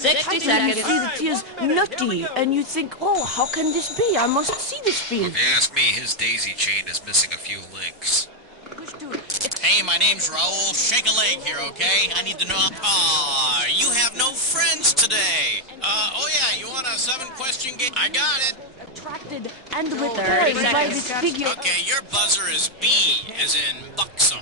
60 You seconds. see that he is nutty, and you think, oh, how can this be? I must see this field. If you ask me, his daisy chain is missing a few links. Hey, my name's Raoul. Shake a leg here, okay? I need to know. Aw, you have no friends today. Oh yeah, you want a 7-question game? I got it. Attracted and repelled 30 by seconds. this figure. Okay, your buzzer is B, as in buxom.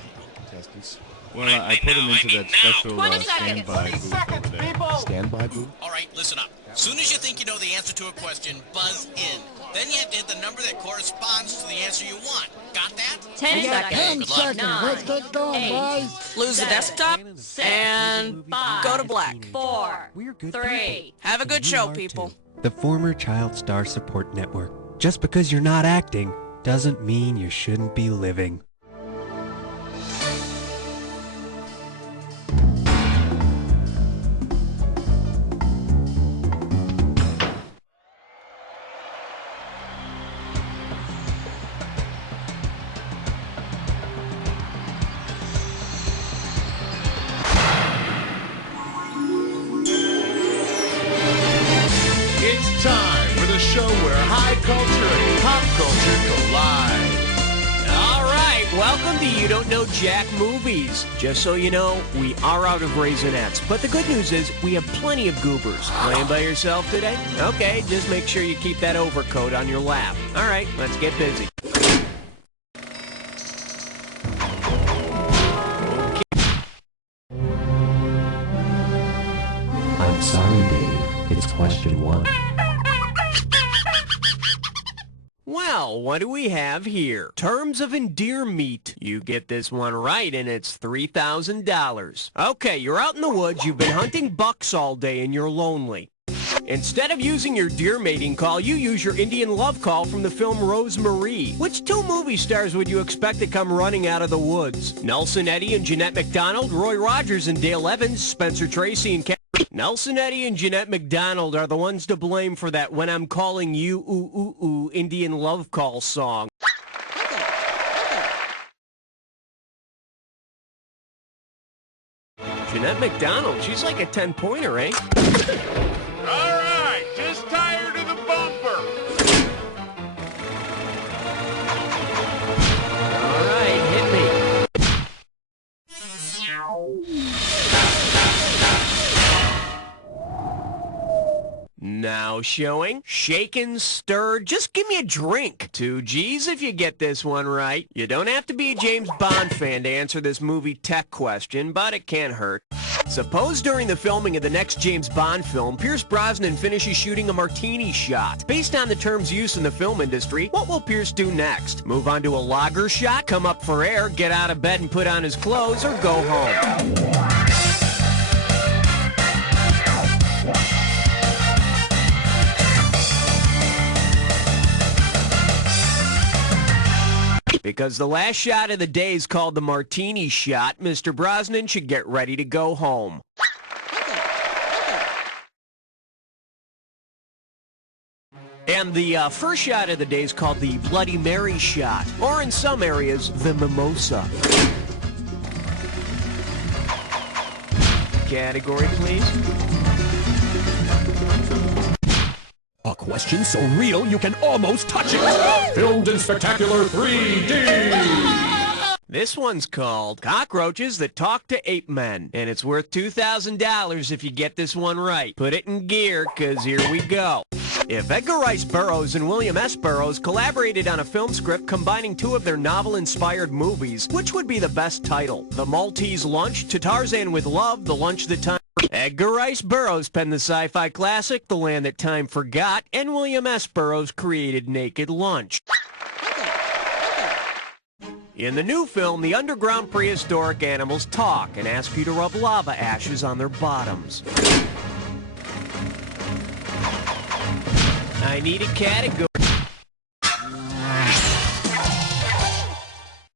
Well, I put him into that special 20 standby seconds. booth over there. Standby booth? All right, listen up. Soon as you think you know the answer to a question, buzz in. Then you have to hit the number that corresponds to the answer you want. Got that? 10 seconds. Good luck. 9, Let's get going, 8, boys. Lose the 7, desktop 6, and 5, go to black. 4, We're good 3. Have a good You show, are people. too. The former Child Star Support Network. Just because you're not acting doesn't mean you shouldn't be living. It's time for the show where high culture and pop culture collide. All right, welcome to You Don't Know Jack Movies. Just so you know, we are out of Raisinets, but the good news is we have plenty of goobers. Playing by yourself today? Okay, just make sure you keep that overcoat on your lap. All right, let's get busy. I'm sorry, Dave. It's question 1. Well, what do we have here? Terms of endearment. You get this one right, and it's $3,000. Okay, you're out in the woods, you've been hunting bucks all day, and you're lonely. Instead of using your deer mating call, you use your Indian love call from the film Rosemary. Which 2 movie stars would you expect to come running out of the woods? Nelson Eddy and Jeanette MacDonald, Roy Rogers and Dale Evans, Spencer Tracy and Nelson Eddy and Jeanette MacDonald are the ones to blame for that When I'm Calling You Ooh Ooh Ooh Indian Love Call song. Jeanette MacDonald, she's like a 10-pointer, eh? All right, just tired of the bumper. All right, hit me. Now showing, shaken, stirred, just give me a drink. 2 G's if you get this one right. You don't have to be a James Bond fan to answer this movie tech question, but it can't hurt. Suppose during the filming of the next James Bond film, Pierce Brosnan finishes shooting a martini shot. Based on the terms used in the film industry, what will Pierce do next? Move on to a lager shot, come up for air, get out of bed and put on his clothes, or go home? Because the last shot of the day is called the martini shot, Mr. Brosnan should get ready to go home. And the first shot of the day is called the Bloody Mary shot, or in some areas, the mimosa. Category, please. A question so real you can almost touch it. Filmed in spectacular 3D. This one's called Cockroaches That Talk to Ape Men, and it's worth $2,000 if you get this one right. Put it in gear, 'cause here we go. If Edgar Rice Burroughs and William S. Burroughs collaborated on a film script combining 2 of their novel-inspired movies, which would be the best title? The Maltese Lunch, To Tarzan with Love, The Lunch That Time... Edgar Rice Burroughs penned the sci-fi classic The Land That Time Forgot, and William S. Burroughs created Naked Lunch. In the new film, the underground prehistoric animals talk and ask you to rub lava ashes on their bottoms. I need a category.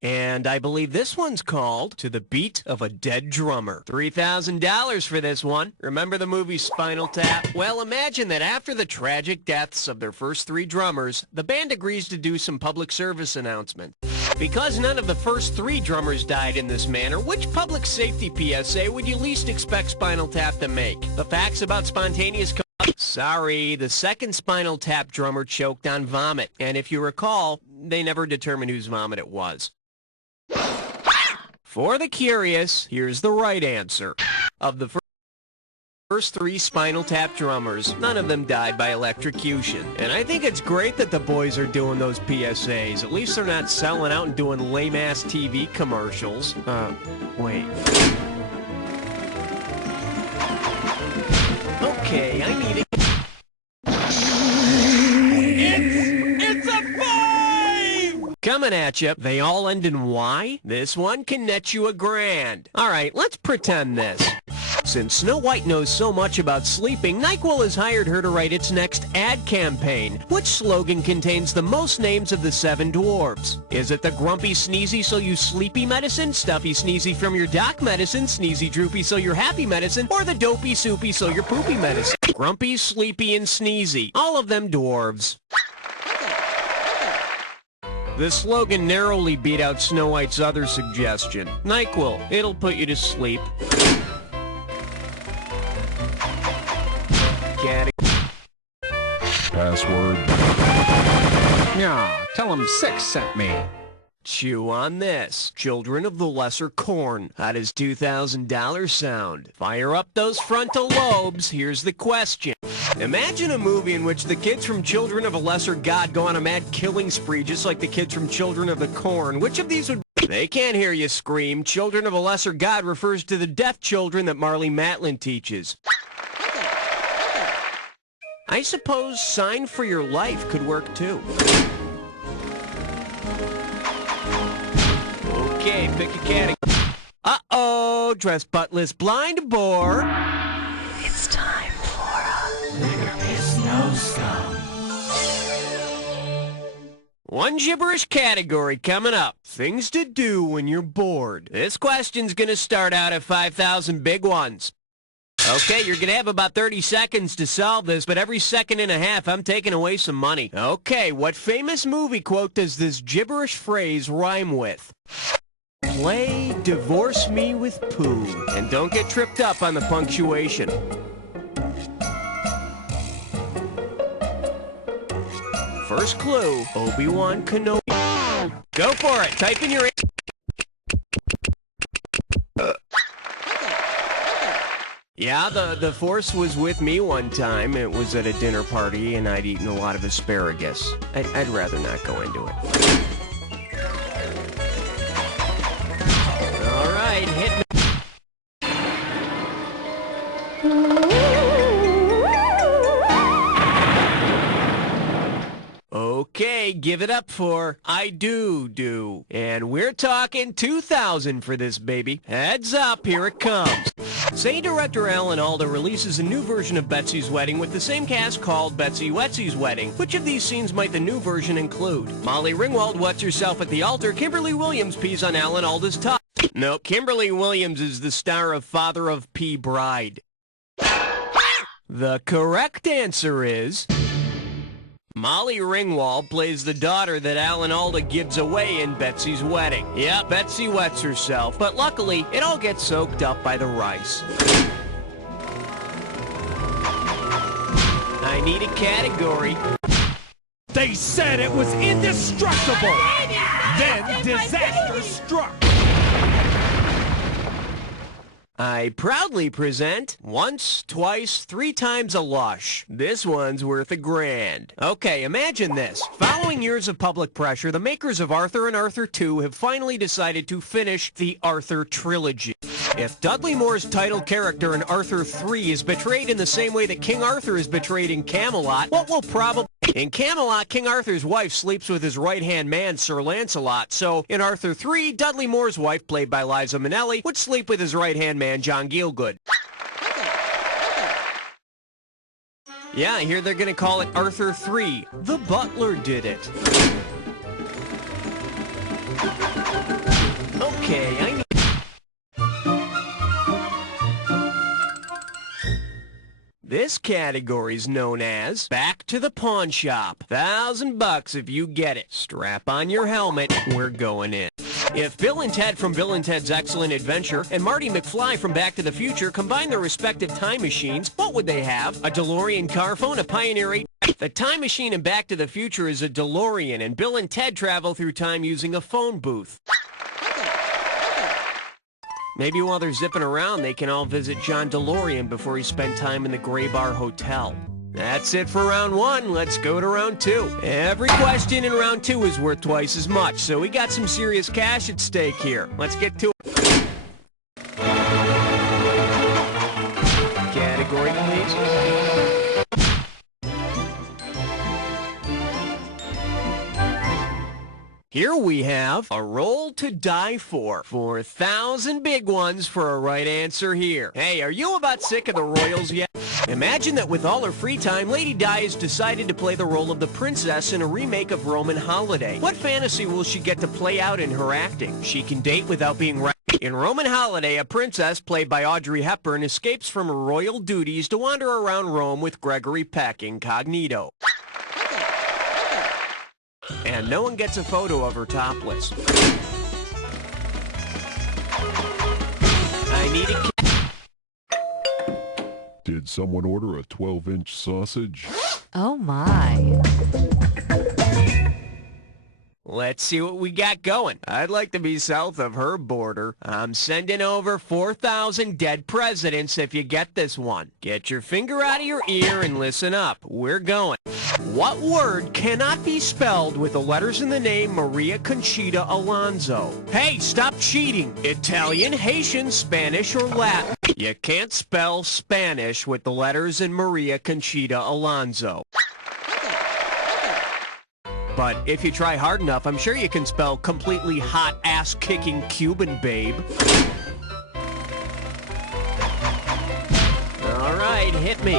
And I believe this one's called To the Beat of a Dead Drummer. $3,000 for this one. Remember the movie Spinal Tap? Well, imagine that after the tragic deaths of their first 3 drummers, the band agrees to do some public service announcement. Because none of the first 3 drummers died in this manner, which public safety PSA would you least expect Spinal Tap to make? The facts about spontaneous... Sorry, the second Spinal Tap drummer choked on vomit, and if you recall, they never determined whose vomit it was. For the curious, here's the right answer. Of the first 3 Spinal Tap drummers, none of them died by electrocution. And I think it's great that the boys are doing those PSAs. At least they're not selling out and doing lame-ass TV commercials. Wait. Okay, I need it. It's a 5! Coming at you, they all end in Y? This one can net you $1,000. Alright, let's pretend this. Since Snow White knows so much about sleeping, NyQuil has hired her to write its next ad campaign. Which slogan contains the most names of the 7 dwarves? Is it the Grumpy Sneezy so you sleepy medicine, Stuffy Sneezy from your doc medicine, Sneezy Droopy so you're happy medicine, or the Dopey Soupy so you're poopy medicine? Grumpy, Sleepy, and Sneezy. All of them dwarves. The slogan narrowly beat out Snow White's other suggestion. NyQuil, it'll put you to sleep. Password. Yeah, tell him 6 sent me. Chew on this. Children of the Lesser Corn. How does $2,000 sound? Fire up those frontal lobes. Here's the question. Imagine a movie in which the kids from Children of a Lesser God go on a mad killing spree just like the kids from Children of the Corn. Which of these would... They can't hear you scream. Children of a Lesser God refers to the deaf children that Marley Matlin teaches. I suppose Sign for Your Life could work too. Okay, pick a category. Uh-oh, dress buttless blind boar. It's time for a licorice snowstorm. One gibberish category coming up. Things to do when you're bored. This question's gonna start out at 5,000 big ones. Okay, you're gonna have about 30 seconds to solve this, but every second and a half, I'm taking away some money. Okay, what famous movie quote does this gibberish phrase rhyme with? Play Divorce Me with Pooh. And don't get tripped up on the punctuation. First clue, Obi-Wan Kenobi. Go for it, type in your... Yeah, the Force was with me one time. It was at a dinner party, and I'd eaten a lot of asparagus. I'd rather not go into it. All right, hit me. Okay, give it up for I Do. And we're talking 2,000 for this baby. Heads up, here it comes. Say director Alan Alda releases a new version of Betsy's Wedding with the same cast called Betsy Wetsy's Wedding. Which of these scenes might the new version include? Molly Ringwald wets herself at the altar. Kimberly Williams pees on Alan Alda's top. No, Kimberly Williams is the star of Father of P. Bride. The correct answer is... Molly Ringwald plays the daughter that Alan Alda gives away in Betsy's Wedding. Yep, Betsy wets herself, but luckily, it all gets soaked up by the rice. I need a category. They said it was indestructible! Then disaster struck! I proudly present Once, Twice, 3 Times a Lush. This one's worth $1,000. Okay, imagine this. Following years of public pressure, the makers of Arthur and Arthur 2 have finally decided to finish the Arthur trilogy. If Dudley Moore's title character in Arthur 3 is betrayed in the same way that King Arthur is betrayed in Camelot, what will probably... In Camelot, King Arthur's wife sleeps with his right-hand man, Sir Lancelot. So, in Arthur 3, Dudley Moore's wife, played by Liza Minnelli, would sleep with his right-hand man, John Gielgud. Yeah, I hear they're gonna call it Arthur 3. The Butler did it. Okay, I need... This category's known as Back to the Pawn Shop. $1,000 if you get it. Strap on your helmet, we're going in. If Bill and Ted from Bill and Ted's Excellent Adventure and Marty McFly from Back to the Future combine their respective time machines, what would they have? A DeLorean car phone, a Pioneer 8... The time machine in Back to the Future is a DeLorean, and Bill and Ted travel through time using a phone booth. Maybe while they're zipping around, they can all visit John DeLorean before he spent time in the Gray Bar Hotel. That's it for round one. Let's go to round two. Every question in round two is worth twice as much, so we got some serious cash at stake here. Let's get to it. Category, please. Here we have a roll to die for. 4,000 big ones for a right answer here. Hey, are you about sick of the Royals yet? Imagine that with all her free time, Lady Di has decided to play the role of the princess in a remake of Roman Holiday. What fantasy will she get to play out in her acting? She can date without being right. In Roman Holiday, a princess, played by Audrey Hepburn, escapes from her royal duties to wander around Rome with Gregory Peck incognito. And no one gets a photo of her topless. I need a... Did someone order a 12-inch sausage? Oh my. Let's see what we got going. I'd like to be south of her border. I'm sending over 4,000 dead presidents if you get this one. Get your finger out of your ear and listen up. We're going. What word cannot be spelled with the letters in the name Maria Conchita Alonso? Hey, stop cheating. Italian, Haitian, Spanish, or Latin. You can't spell Spanish with the letters in Maria Conchita Alonso. But if you try hard enough, I'm sure you can spell completely hot ass-kicking Cuban babe. All right, hit me.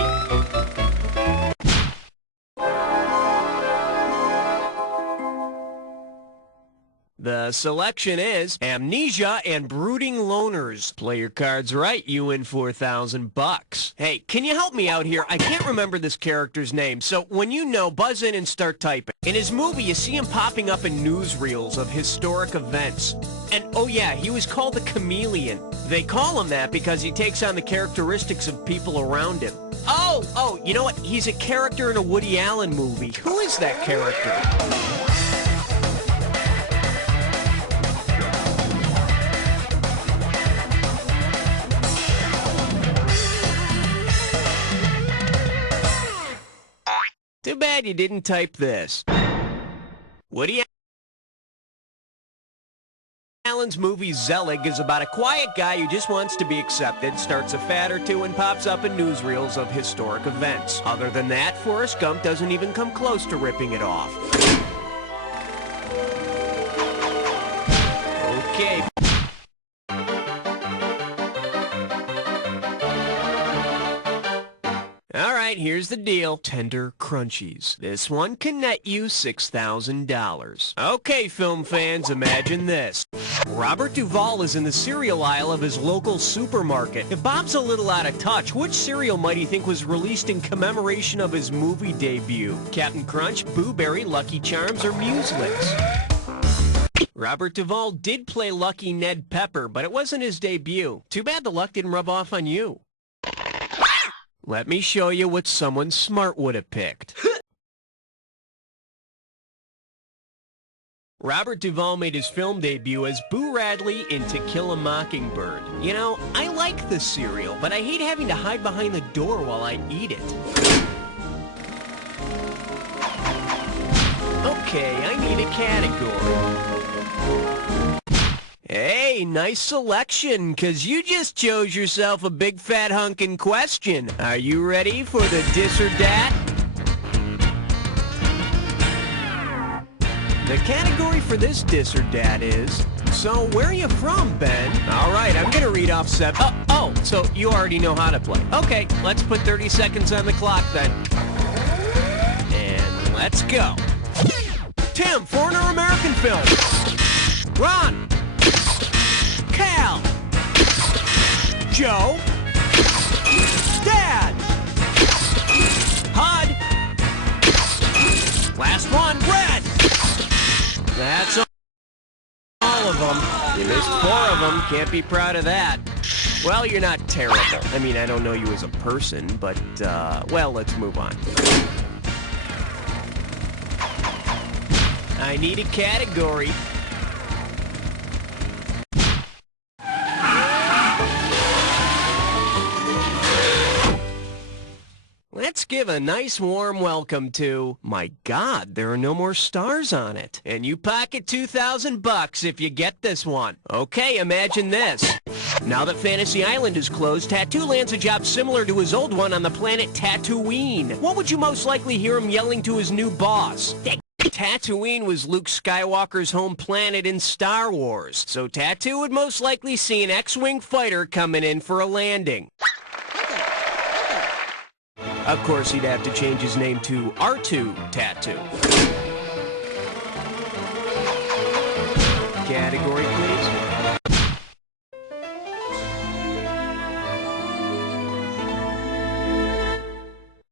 The selection is Amnesia and Brooding Loners. Play your cards right, you win $4,000. Hey, can you help me out here? I can't remember this character's name, so when you know, buzz in and start typing. In his movie, you see him popping up in newsreels of historic events. And oh yeah, he was called the Chameleon. They call him that because he takes on the characteristics of people around him. Oh, you know what? He's a character in a Woody Allen movie. Who is that character? Too bad you didn't type this. Woody Allen's movie Zelig is about a quiet guy who just wants to be accepted, starts a fad or two, and pops up in newsreels of historic events. Other than that, Forrest Gump doesn't even come close to ripping it off. Okay. Alright, here's the deal. Tender Crunchies. This one can net you $6,000. Okay, film fans, imagine this. Robert Duvall is in the cereal aisle of his local supermarket. If Bob's a little out of touch, which cereal might he think was released in commemoration of his movie debut? Captain Crunch, Boo Berry, Lucky Charms, or Mueslix? Robert Duvall did play Lucky Ned Pepper, but it wasn't his debut. Too bad the luck didn't rub off on you. Let me show you what someone smart would have picked. Robert Duvall made his film debut as Boo Radley in To Kill a Mockingbird. You know, I like the cereal, but I hate having to hide behind the door while I eat it. Okay, I need a category. Hey, nice selection, 'cause you just chose yourself a big fat hunkin' question. Are you ready for the dis or dat? The category for this dis or dat is, so where are you from, Ben? All right, I'm gonna read off seven. Oh, so you already know how to play. Okay, let's put 30 seconds on the clock then. And let's go. Tim, foreign or American film? Ron. Cal. Joe. Dad. Last one, red! That's all of them. You missed 4 of them. Can't be proud of that. Well, you're not terrible. I mean, I don't know you as a person, but, well, let's move on. I need a category. Let's give a nice warm welcome to... My God, there are no more stars on it. And you pocket $2,000 if you get this one. Okay, imagine this. Now that Fantasy Island is closed, Tattoo lands a job similar to his old one on the planet Tatooine. What would you most likely hear him yelling to his new boss? Tatooine was Luke Skywalker's home planet in Star Wars, so Tattoo would most likely see an X-Wing fighter coming in for a landing. Of course, he'd have to change his name to R2 Tattoo. Category, please.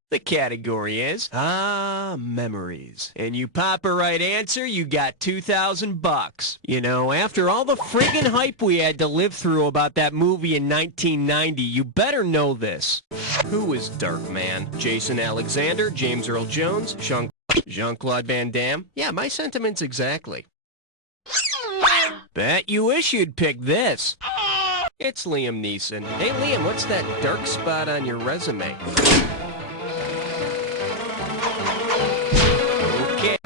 The category is, memories. And you pop a right answer, you got $2,000. You know, after all the friggin' hype we had to live through about that movie in 1990, you better know this. Who was Darkman? Jason Alexander, James Earl Jones, Jean-Claude Van Damme? Yeah, my sentiments exactly. Bet you wish you'd pick this. It's Liam Neeson. Hey Liam, what's that dark spot on your resume? Okay.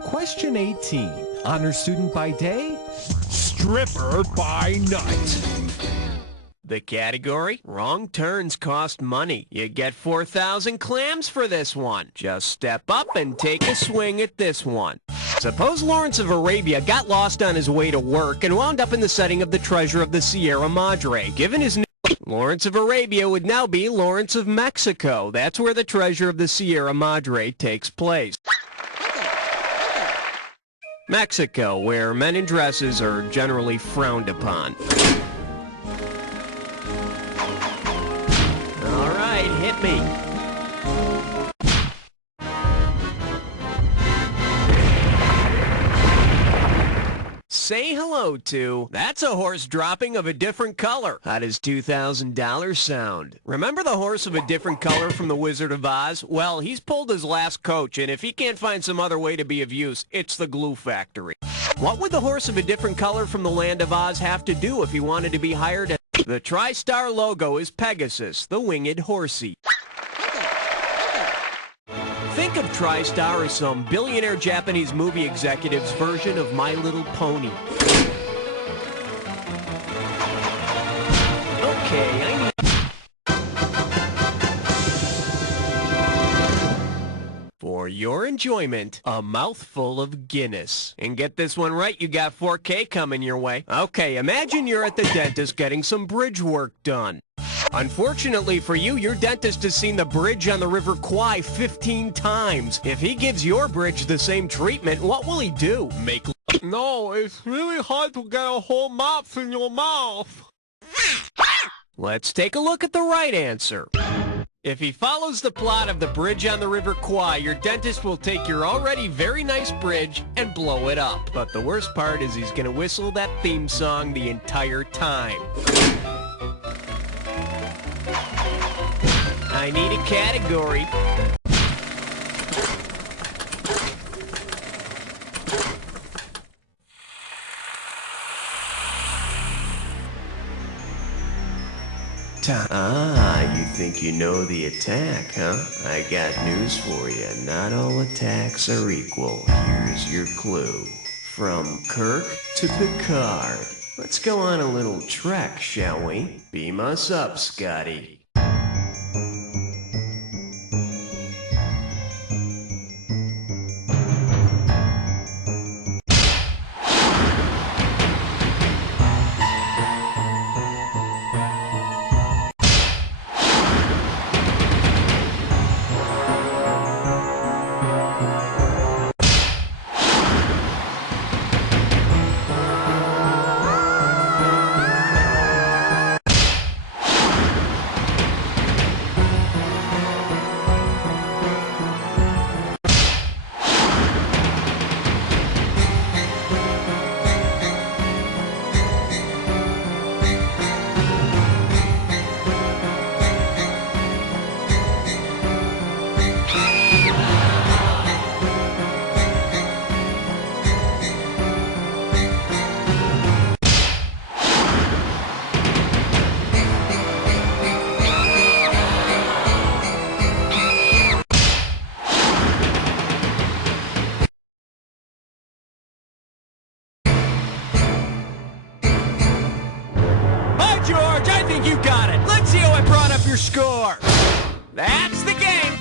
Question 18. Honor student by day, stripper by night. The category? Wrong turns cost money. You get 4,000 clams for this one. Just step up and take a swing at this one. Suppose Lawrence of Arabia got lost on his way to work and wound up in the setting of the Treasure of the Sierra Madre. Given his name, Lawrence of Arabia would now be Lawrence of Mexico. That's where the Treasure of the Sierra Madre takes place. Mexico, where men in dresses are generally frowned upon. All right, hit me. Say hello to... That's a horse dropping of a different color. How does $2,000 sound? Remember the horse of a different color from The Wizard of Oz? Well, he's pulled his last coach, and if he can't find some other way to be of use, it's the glue factory. What would the horse of a different color from the Land of Oz have to do if he wanted to be hired at... The TriStar logo is Pegasus, the winged horsey. Think of TriStar as some billionaire Japanese movie executive's version of My Little Pony. Okay, I need... For your enjoyment, a mouthful of Guinness. And get this one right, you got 4K coming your way. Okay, imagine you're at the dentist getting some bridge work done. Unfortunately for you, your dentist has seen the bridge on the River Kwai 15 times. If he gives your bridge the same treatment, what will he do? No, it's really hard to get a whole mouth in your mouth. Let's take a look at the right answer. If he follows the plot of the bridge on the River Kwai, your dentist will take your already very nice bridge and blow it up. But the worst part is he's gonna whistle that theme song the entire time. I need a category. You think you know the attack, huh? I got news for you. Not all attacks are equal. Here's your clue. From Kirk to Picard. Let's go on a little trek, shall we? Beam us up, Scotty. you got it. Let's see how I brought up your score. That's the game.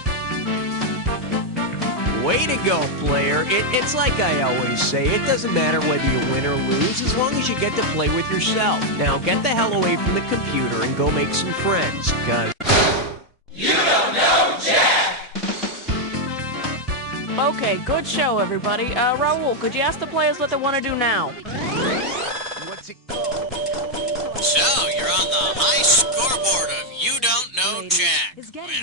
Way to go, player. It's like I always say, it doesn't matter whether you win or lose as long as you get to play with yourself. Now get the hell away from the computer and go make some friends, because... You don't know Jack! Okay, good show, everybody. Raul, could you ask the players what they want to do now? So, you're on the high scoreboard of You Don't Know Jack.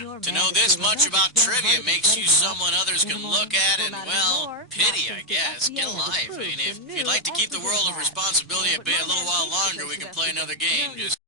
Well, to know this much about trivia makes you someone others can look at and, well, pity, I guess. Get a life. I mean, if you'd like to keep the world of responsibility at bay a little while longer, we can play another game. Just